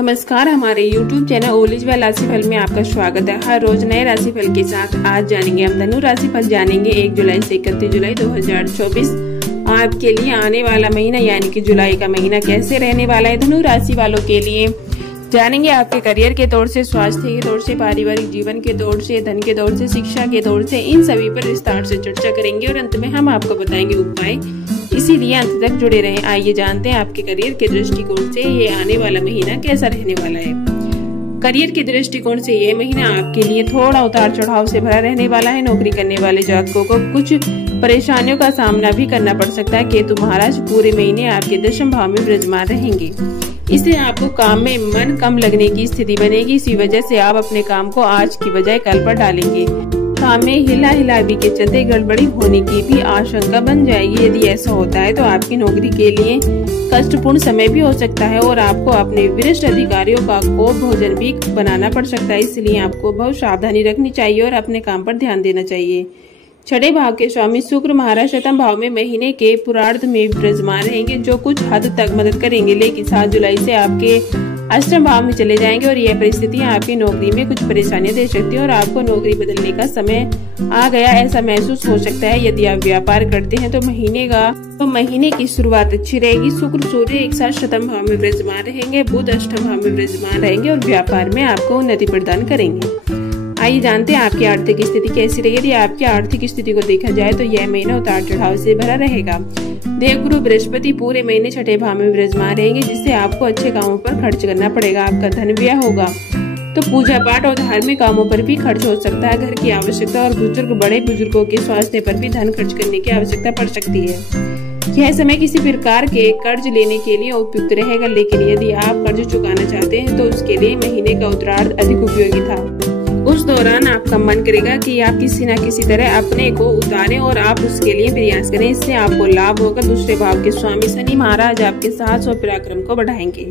नमस्कार, हमारे YouTube channel Olizz व राशिफल में आपका स्वागत है। हर रोज नए राशिफल के साथ आज जानेंगे हम धनु राशिफल। जानेंगे 1 जुलाई से 31 जुलाई 2024 आपके लिए आने वाला महीना यानी कि जुलाई का महीना कैसे रहने वाला है धनु राशि वालों के लिए। जानेंगे आपके करियर के तौर से, स्वास्थ्य के तौर से, पारिवारिक जीवन के तौर से, धन के तौर से, शिक्षा के तौर से, इन सभी पर विस्तार से चर्चा करेंगे और अंत में हम आपको बताएंगे उपाय, इसीलिए अंत तक जुड़े रहें। आइए जानते हैं आपके करियर के दृष्टिकोण से ये आने वाला महीना कैसा रहने वाला है। करियर के दृष्टिकोण से ये महीना आपके लिए थोड़ा उतार चढ़ाव से भरा रहने वाला है। नौकरी करने वाले जातकों को कुछ परेशानियों का सामना भी करना पड़ सकता है। केतु महाराज पूरे महीने आपके दशम भाव में विराजमान रहेंगे, इससे आपको काम में मन कम लगने की स्थिति बनेगी। इसी वजह से आप अपने काम को आज की बजाय कल पर डालेंगे। काम में हिला-हिलाबी के चलते गड़बड़ी होने की भी आशंका बन जाएगी। यदि ऐसा होता है तो आपकी नौकरी के लिए कष्टपूर्ण समय भी हो सकता है और आपको अपने वरिष्ठ अधिकारियों का को भोजन भी बनाना पड़ सकता है। इसलिए आपको बहुत सावधानी रखनी चाहिए और अपने काम पर ध्यान देना चाहिए। छठे भाव के स्वामी शुक्र महाराज शतम भाव में महीने के पूर्वार्ध में विराजमान रहेंगे, जो कुछ हद तक मदद करेंगे, लेकिन 7 जुलाई से आपके अष्टम भाव में चले जाएंगे और यह परिस्थितियां आपकी नौकरी में कुछ परेशानियां दे सकती है और आपको नौकरी बदलने का समय आ गया ऐसा महसूस हो सकता है। यदि आप व्यापार करते हैं तो महीने की शुरुआत अच्छी रहेगी। शुक्र सूर्य एक साथ शतम भाव में विराजमान रहेंगे, बुध अष्टम भाव में विराजमान रहेंगे और व्यापार में आपको उन्नति प्रदान करेंगे। आइए जानते हैं आपकी आर्थिक स्थिति कैसी रहेगी। यदि आपकी आर्थिक स्थिति को देखा जाए तो यह महीना उतार चढ़ाव से भरा रहेगा। देवगुरु बृहस्पति पूरे महीने छठे भाव में विराजमान रहेंगे, जिससे आपको अच्छे कामों पर खर्च करना पड़ेगा। आपका धन व्यय होगा तो पूजा पाठ और धार्मिक कामों पर भी खर्च हो सकता है। घर की आवश्यकता और बड़े बुजुर्गों के स्वास्थ्य पर भी धन खर्च करने की आवश्यकता पड़ सकती है। यह समय किसी प्रकार के कर्ज लेने के लिए उपयुक्त रहेगा, लेकिन यदि आप कर्ज चुकाना चाहते हैं तो उसके लिए महीने का उत्तरार्ध अधिक उपयोगी था। उस दौरान आपका मन करेगा कि आप किसी न किसी तरह अपने को उतारें और आप उसके लिए प्रयास करें। इससे आपको लाभ होगा। दूसरे भाव के स्वामी शनि महाराज आपके साहस और पराक्रम को बढ़ाएंगे।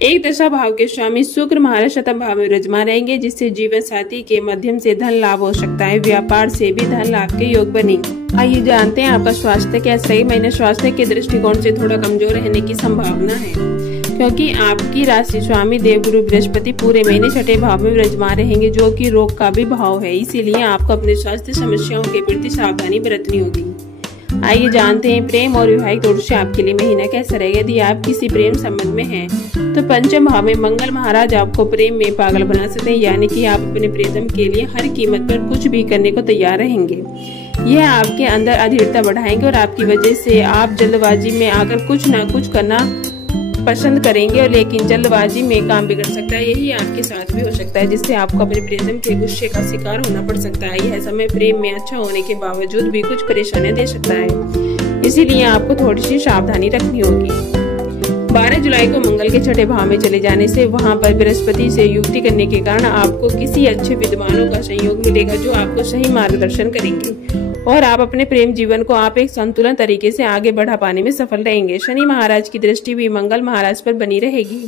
एक दशा भाव के स्वामी शुक्र महाराज शतम भाव में विराजमान रहेंगे, जिससे जीवन साथी के माध्यम से धन लाभ हो सकता है। व्यापार से भी धन लाभ के योग बनेंगे। आइए जानते हैं आपका स्वास्थ्य कैसा है। महीने स्वास्थ्य के दृष्टिकोण से थोड़ा कमजोर रहने की संभावना है, क्योंकि आपकी राशि स्वामी देवगुरु बृहस्पति पूरे महीने छठे भाव में विराजमान रहेंगे, जो कि रोग का भी भाव है। इसीलिए आपको अपने स्वास्थ्य समस्याओं के प्रति सावधानी बरतनी होगी। आइए जानते हैं प्रेम और वैवाहिक तौर से आपके लिए महीना कैसा रहेगा। यदि आप किसी प्रेम संबंध में हैं तो पंचम भाव में मंगल महाराज आपको प्रेम में पागल बना सकते हैं, यानी कि आप अपने प्रियतम के लिए हर कीमत पर कुछ भी करने को तैयार रहेंगे। यह आपके अंदर अधीरता बढ़ाएंगे और आपकी वजह से आप जल्दबाजी में आकर कुछ न कुछ करना पसंद करेंगे, और लेकिन जल्दबाजी में काम बिगड़ सकता है। यही आपके साथ भी हो सकता है, जिससे आपको अपने प्रियतम के गुस्से का शिकार होना पड़ सकता है। यह समय प्रेम में अच्छा होने के बावजूद भी कुछ परेशानियां दे सकता है, इसीलिए आपको थोड़ी सी सावधानी रखनी होगी। 12 जुलाई को मंगल के छठे भाव में चले जाने से वहां पर बृहस्पति से युक्ति करने के कारण आपको किसी अच्छे विद्वानों का सहयोग मिलेगा, जो आपको सही मार्गदर्शन करेंगे और आप अपने प्रेम जीवन को आप एक संतुलन तरीके से आगे बढ़ा पाने में सफल रहेंगे। शनि महाराज की दृष्टि भी मंगल महाराज पर बनी रहेगी,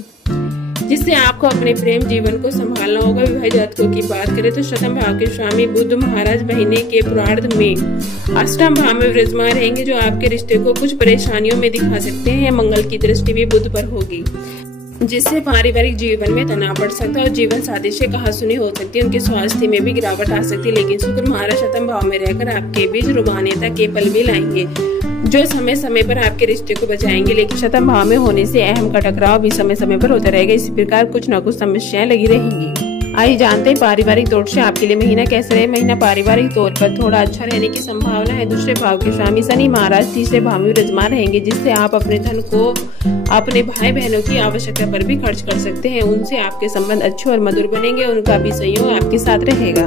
जिससे आपको अपने प्रेम जीवन को संभालना होगा। विवाह जातकों की बात करें तो शतम भाव के स्वामी बुध महाराज महीने के पूर्वार्ध में अष्टम भाव में विराजमान रहेंगे, जो आपके रिश्ते को कुछ परेशानियों में दिखा सकते हैं। मंगल की दृष्टि भी बुध पर होगी, जिससे पारिवारिक जीवन में तनाव बढ़ सकता है और जीवन साथी से कहासुनी हो सकती है। उनके स्वास्थ्य में भी गिरावट आ सकती है, लेकिन शुक्र महाराज शतम भाव में रहकर आपके बीच रुमानियता के पल भी लाएंगे, जो समय समय पर आपके रिश्ते को बचाएंगे। लेकिन शतम भाव में होने से अहम का टकराव भी समय समय पर होता रहेगा। इसी प्रकार कुछ न कुछ समस्याएं लगी रहेंगी। आइए जानते हैं पारिवारिक तौर से आपके लिए महीना कैसा रहे। महीना पारिवारिक तौर पर थोड़ा अच्छा रहने की संभावना है। दूसरे भाव के स्वामी शनि महाराज तीसरे भाव में विराजमान रहेंगे, जिससे आप अपने धन को अपने भाई बहनों की आवश्यकता पर भी खर्च कर सकते हैं। उनसे आपके संबंध अच्छे और मधुर बनेंगे, उनका भी सहयोग आपके साथ रहेगा।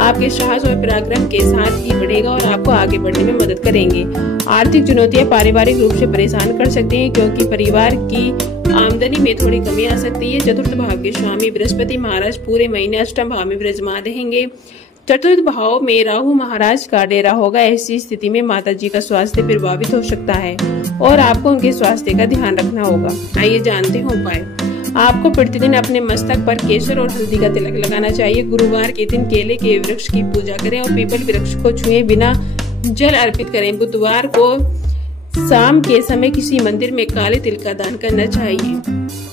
आपके साहस और पराक्रम के साथ ही बढ़ेगा और आपको आगे बढ़ने में मदद करेंगे। आर्थिक चुनौतियां पारिवारिक रूप से परेशान कर सकती हैं, क्योंकि परिवार की आमदनी में थोड़ी कमी आ सकती है। चतुर्थ भाव के स्वामी बृहस्पति महाराज पूरे महीने अष्टम भाव में विराजमान रहेंगे। चतुर्थ भाव में राहु महाराज का डेरा होगा। ऐसी स्थिति में माता जी का स्वास्थ्य प्रभावित हो सकता है और आपको उनके स्वास्थ्य का ध्यान रखना होगा। आइए जानते हैं उपाय। आपको प्रतिदिन अपने मस्तक पर केसर और हल्दी का तिलक लगाना चाहिए। गुरुवार के दिन केले के वृक्ष की पूजा करें और पीपल वृक्ष को छुए बिना जल अर्पित करें। बुधवार को शाम के समय किसी मंदिर में काले तिल का दान करना चाहिए।